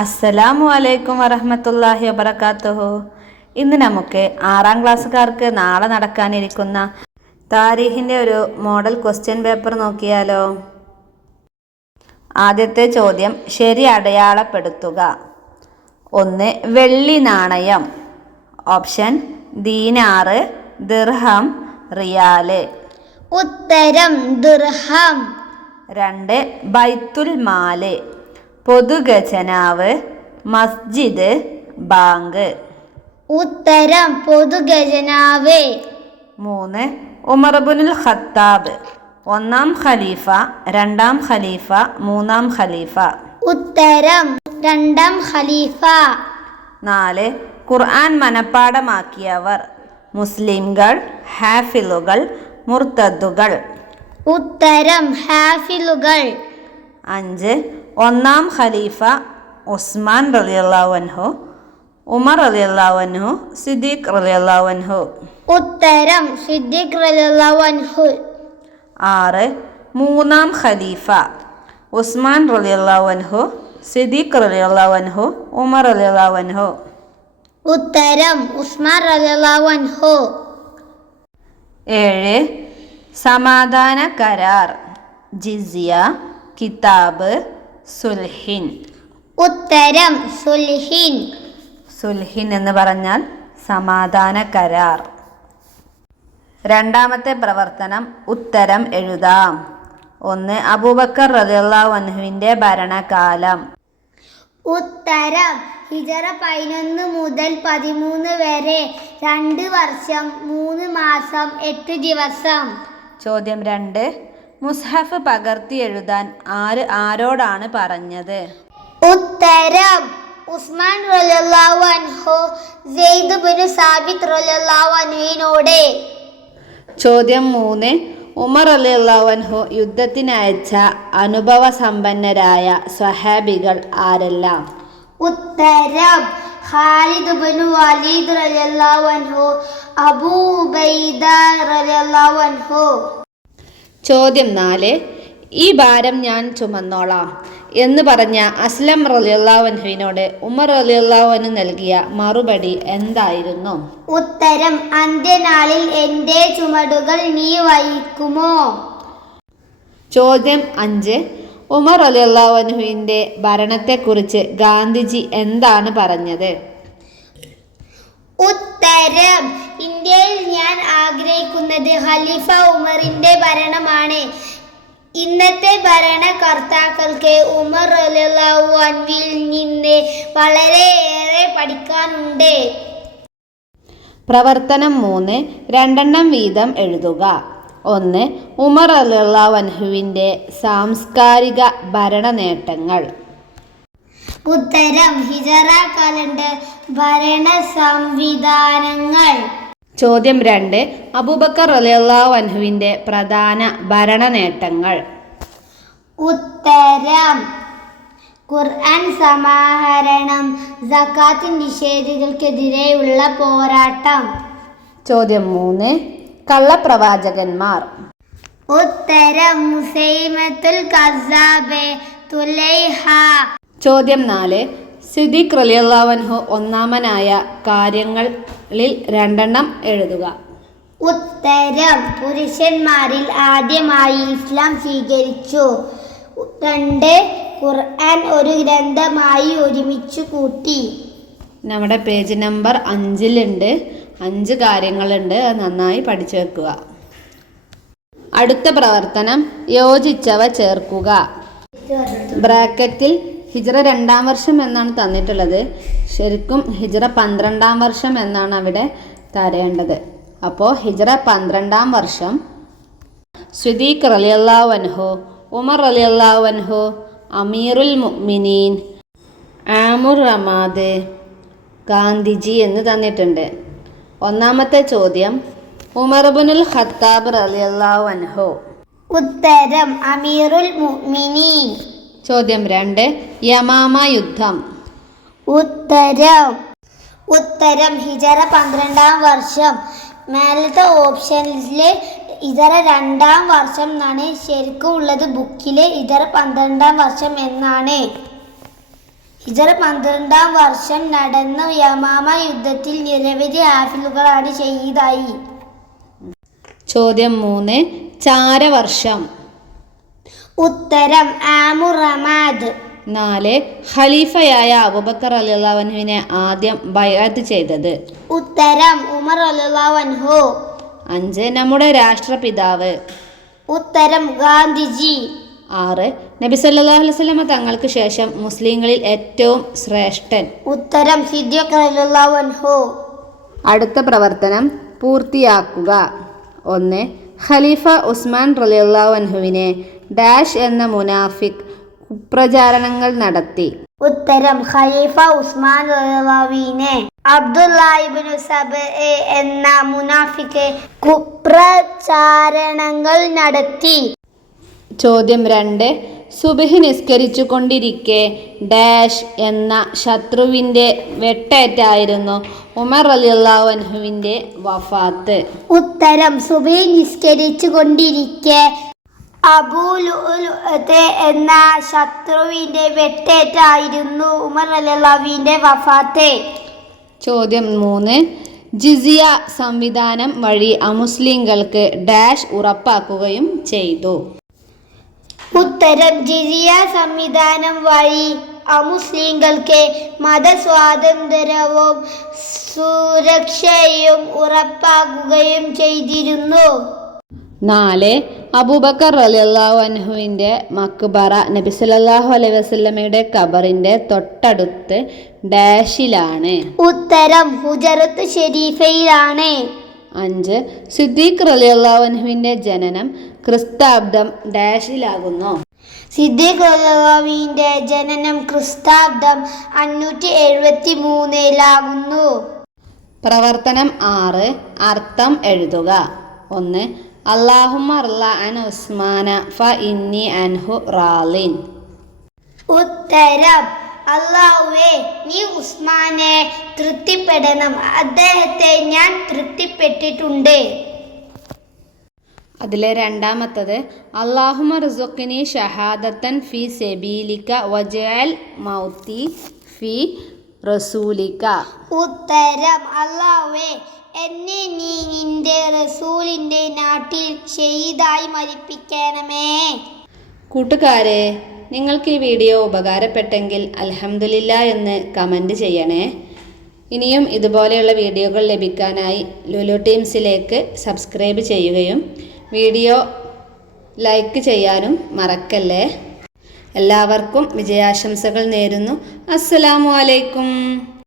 അസ്സലാമു അലൈക്കും വറഹ്മത്തുള്ളാഹി വബറകാതുഹു. ഇന്ന് നമുക്ക് 6ാം ക്ലാസ്സുകാർക്ക് നാളെ നടക്കാനിരിക്കുന്ന താരീഖിൻ്റെ ഒരു മോഡൽ ക്വസ്റ്റ്യൻ പേപ്പർ നോക്കിയാലോ. ആദ്യത്തെ ചോദ്യം ശരി അടയാളപ്പെടുത്തുക. 1. വെള്ളി നാണയം. ഓപ്ഷൻ ദീനാറ്, ദിർഹം, റിയാല്. ഉത്തരം ദിർഹം. 2. ബൈത്തുൽ മാല്. പൊതുഖജനാവ്, മസ്ജിദ്, ബാങ്ക്. ഉത്തരം പൊതുഖജനാവ്. 3. ഉമർ ഇബ്നുൽ ഖത്താബ്. 1ാം ഖലീഫ, 2ാം ഖലീഫ, 3ാം ഖലീഫ. ഉത്തരം 2ാം ഖലീഫ. 4. ഖുർആൻ മനഃപ്പാഠമാക്കിയവർ. മുസ്ലിംകൾ, ഹാഫിളുകൾ, മുർത്തദ്ദുകൾ. ഉത്തരം ഹാഫിളുകൾ. 5. 1ാം ഖലീഫ ഉസ്മാൻ റളിയല്ലാഹു അൻഹു, ഉമർ റളിയല്ലാഹു അൻഹു, സിദ്ദീഖ് റളിയല്ലാഹു അൻഹു. ഉത്തരം സിദ്ദീഖ് റളിയല്ലാഹു അൻഹു. 6. 3ാം ഖലീഫ ഉസ്മാൻ റളിയല്ലാഹു അൻഹു, സിദ്ദീഖ് റളിയല്ലാഹു അൻഹു, ഉമർ റളിയല്ലാഹു അൻഹു. ഉത്തരം ഉസ്മാൻ റളിയല്ലാഹു അൻഹു. 7. സമാധാന കരാർ. ജിസിയ, കിതാബ്, സുൽഹിൻ. ഉത്തരം സുൽഹിൻ. സുൽഹിൻ എന്ന് പറഞ്ഞാൽ സമാധാന കരാർ. 2ാമത്തെ പ്രവർത്തനം ഉത്തരം എഴുതാം. 1. അബൂബക്കർ റളിയല്ലാഹു അൻഹുവിൻ്റെ ഭരണകാലം. ഉത്തരം ഹിജറ 11 മുതൽ 13 വരെ 2 വർഷം 3 മാസം 8 ദിവസം. ചോദ്യം 2. മുസ്ഹഫ് പകർത്തി എഴുതാൻ ആരോടാണ് പറഞ്ഞത്? ഉത്തരം ഉസ്മാൻ റളിയല്ലാഹു അൻഹു സെയ്ദ് ഇബ്നു സാബിത്ത് റളിയല്ലാഹു അൻഹുവിനോട്. ചോദ്യം 3. ഉമർ റളിയല്ലാഹു അൻഹു യുദ്ധത്തിന് അയച്ച അനുഭവ സമ്പന്നരായ സ്വഹാബികൾ ആരെല്ലാം? ഉത്തരം ഖാലിദ് ഇബ്നു വലീദ് റളിയല്ലാഹു അൻഹു, അബൂ ഉബൈദ റളിയല്ലാഹു അൻഹു. ചോദ്യം 4. ഈ ഭാരം ഞാൻ ചുമന്നോളാം എന്ന് പറഞ്ഞ അസ്ലം റളിയല്ലാഹു അൻഹുവിനോട് ഉമർ റളിയല്ലാഹു അൻഹു നൽകിയ മറുപടി എന്തായിരുന്നു? ഉത്തരം അന്ത്യനാളിൽ എൻ്റെ ചുമടുകൾ നീ വഹിക്കുമോ? ചോദ്യം 5. ഉമർ റളിയല്ലാഹു അൻഹുവിൻ്റെ ഭരണത്തെക്കുറിച്ച് ഗാന്ധിജി എന്താണ് പറഞ്ഞത്? ഉത്തരം ഇന്ത്യയിൽ ഞാൻ ആഗ്രഹിക്കുന്നത് ഖലീഫ ഉമറിന്റെ ഭരണമാണ്. ഇന്നത്തെ ഭരണകർത്താക്കൾക്ക് ഉമർ റളിയല്ലാഹു അൻഹുവിൽ നിന്ന് വളരെയേറെ പഠിക്കാനുണ്ട്. പ്രവർത്തനം 3. 2 വീതം എഴുതുക. 1. ഉമർ റളിയല്ലാഹു അൻഹുവിൻ്റെ സാംസ്കാരിക ഭരണ നേട്ടങ്ങൾ. ഉത്തരം ഹിജറ കലണ്ടർ, ഭരണ സംവിധാനങ്ങൾ. ചോദ്യം 2. അബൂബക്കർ റളിയല്ലാഹു അൻഹുവിൻ്റെ പ്രധാന ഭരണ നേട്ടങ്ങൾ. ഉത്തരം ഖുർആൻ സമാഹരണം, സകാത്ത് നിഷേധികൾക്കെതിരെയുള്ള പോരാട്ടം. ചോദ്യം 3. കള്ളപ്രവാചകന്മാർ. ഉത്തരം മുസൈലമത്തുൽ കസ്സാബ്, തുലൈഹ. ചോദ്യം 4. സിദ്ദീഖ് റളിയല്ലാഹു അൻഹു ഒന്നാമനായ കാര്യങ്ങളിൽ 2 എഴുതുക. ഉത്തരം പുരുഷന്മാരിൽ ആദ്യമായി ഇസ്ലാം സ്വീകരിച്ചു. 2. ഖുർആൻ ഒരു ഗ്രന്ഥമായി ഒരുമിച്ചു കൂട്ടി. നമ്മുടെ പേജ് നമ്പർ 5-ലുണ്ട്. 5 കാര്യങ്ങളുണ്ട്, അത് നന്നായി പഠിച്ചു വെക്കുക. അടുത്ത പ്രവർത്തനം യോജിച്ചവ ചേർക്കുക. ബ്രാക്കറ്റിൽ ഹിജ്റ 2ാം വർഷം എന്നാണ് തന്നിട്ടുള്ളത്. ശരിക്കും ഹിജ്റ 12ാം വർഷം എന്നാണ് അവിടെ തരേണ്ടത്. അപ്പോൾ ഹിജ്റ 12ാം വർഷം സിദ്ദീഖ് റളിയല്ലാഹു അൻഹു, ഉമർ റളിയല്ലാഹു അൻഹു, അമീറുൽ മുഅ്മിനീൻ, ആമുർ റമാദ്, ഗാന്ധിജി എന്ന് തന്നിട്ടുണ്ട്. 1ാമത്തെ ചോദ്യം ഉമർ ഇബ്നുൽ ഖത്താബ് റളിയല്ലാഹു അൻഹു. ഉത്തരം അമീറുൽ മുഅ്മിനീൻ. ചോദ്യം 2. യമാമ യുദ്ധം. ഉത്തരം ഹിജറ 12ാം വർഷം. മേലത്തെ ഓപ്ഷനിൽ ഹിജറ 2ാം വർഷം എന്നാണ്, ശരിക്കും ഉള്ളത് ബുക്കിൽ ഹിജറ 12ാം വർഷം എന്നാണ്. ഹിജറ 12-ാം വർഷം നടന്ന യമാമ യുദ്ധത്തിൽ നിരവധി ഹാഫിളുകളാണ് ഷഹീദായി. ചോദ്യം 3. ചാരവർഷം. ഉത്തരം ആമു റമാദ്. 4. ഖലീഫയായ അബൂബക്കർ റളിയല്ലാഹു അൻഹുവിനെ ആദ്യം ബൈഅത്ത് ചെയ്തത്. ഉത്തരം ഉമർ റളിയല്ലാഹു അൻഹു. 5. നമ്മുടെ രാഷ്ട്രപിതാവ്. ഉത്തരം ഗാന്ധിജി. 6. നബി സല്ലല്ലാഹു അലൈഹി വസല്ലമ തങ്ങൾക്ക് ശേഷം മുസ്ലിങ്ങളിൽ ഏറ്റവും ശ്രേഷ്ഠൻ. ഉത്തരം സിദ്ദീഖ് റളിയല്ലാഹു അൻഹു. അടുത്ത പ്രവർത്തനം പൂർത്തിയാക്കുക. 1. ഖലീഫ ഉസ്മാൻ റളിയല്ലാഹു അൻഹുവിനെ ഡാഷ് എന്ന മുനാഫിക് കുപ്രചാരണങ്ങൾ നടത്തി. ഉത്തരം ഖലീഫ ഉസ്മാൻ റളിയല്ലാഹുവിനെ അബ്ദുല്ലാഹ് ഇബ്നു സബഅ എന്ന മുനാഫിക് കുപ്രചാരണങ്ങൾ നടത്തി. ചോദ്യം 2. സുബ്ഹി നിസ്കരിച്ചു കൊണ്ടിരിക്കെ ഡാഷ് എന്ന ശത്രുവിൻ്റെ വെട്ടേറ്റായിരുന്നു ഉമർ റളിയല്ലാഹു അൻഹുവിൻ്റെ വഫാത്ത്. ഉത്തരം സുബ്ഹി നിസ്കരിച്ചു കൊണ്ടിരിക്കെ അബൂ ലുഅ്ലുഅ എന്ന ശത്രുവിൻ്റെ വെട്ടേറ്റായിരുന്നു ഉമർ റളിയല്ലാഹുവിൻ്റെ വഫാത്ത്. ചോദ്യം 3. ജിസിയ സംവിധാനം വഴി അമുസ്ലിങ്ങൾക്ക് ഡാഷ് ഉറപ്പാക്കുകയും ചെയ്തു. ഉത്തരം ജിസിയ സംവിധാനം വഴി അമുസ്ലിങ്ങൾക്ക് മതസ്വാതന്ത്ര്യവും സുരക്ഷയും ഉറപ്പാക്കുകയും ചെയ്തിരുന്നു. 4. അബൂബക്കർ റളിയല്ലാഹു അൻഹുവിൻ്റെ മക്ബറ നബി സല്ലല്ലാഹു അലൈഹി വസല്ലമയുടെ ഖബറിൻ്റെ തൊട്ടടുത്ത് ഡാഷിലാണ്. ഉത്തരം ഹുജറത്ത് ഷരീഫയിലാണ്. 5. സിദ്ദീഖ് റളിയല്ലാഹു അൻഹുവിൻ്റെ ജനനം ക്രിസ്താബ്ദം ഡാഷിലാകുന്നു. സിദ്ദീഖ് റളിയല്ലാഹുവിന്റെ ജനനം ക്രിസ്താബ്ദം 573-ലാകുന്നു. പ്രവർത്തനം 6. അർത്ഥം എഴുതുക. 1. അല്ലാഹുമ്മ റള അൻ ഉസ്മാന ഫ ഇന്നി അൻഹു റാളിൻ. ഉത്തരം അല്ലാഹുവേ, നീ ഉസ്മാനെ തൃപ്തിപ്പെടണം, അദ്ദേഹത്തെ ഞാൻ തൃപ്തിപ്പെട്ടിട്ടുണ്ട്. അതിലെ രണ്ടാമത്തത് അല്ലാഹുമ്മ ർസുഖ്നി ഷഹാദത്തൻ ഫി സബീലിക വജഅൽ മൗതി ഫി റസൂലിക. ഉത്തരം അല്ലാഹുവേ, എന്നെ നീ നിന്റെ റസൂലിന്റെ നാട്ടിൽ ഷഹീദായി മരിപ്പിക്കണമേ. കൂട്ടുകാരെ, നിങ്ങൾക്ക് ഈ വീഡിയോ ഉപകാരപ്പെട്ടെങ്കിൽ അൽഹംദുലില്ലാ എന്ന് കമൻറ്റ് ചെയ്യണേ. ഇനിയും ഇതുപോലെയുള്ള വീഡിയോകൾ ലഭിക്കാനായി ലുലു ടീംസിലേക്ക് സബ്സ്ക്രൈബ് ചെയ്യുകയും വീഡിയോ ലൈക്ക് ചെയ്യാനും മറക്കല്ലേ. എല്ലാവർക്കും വിജയാശംസകൾ നേരുന്നു. അസ്സലാമു അലൈക്കും.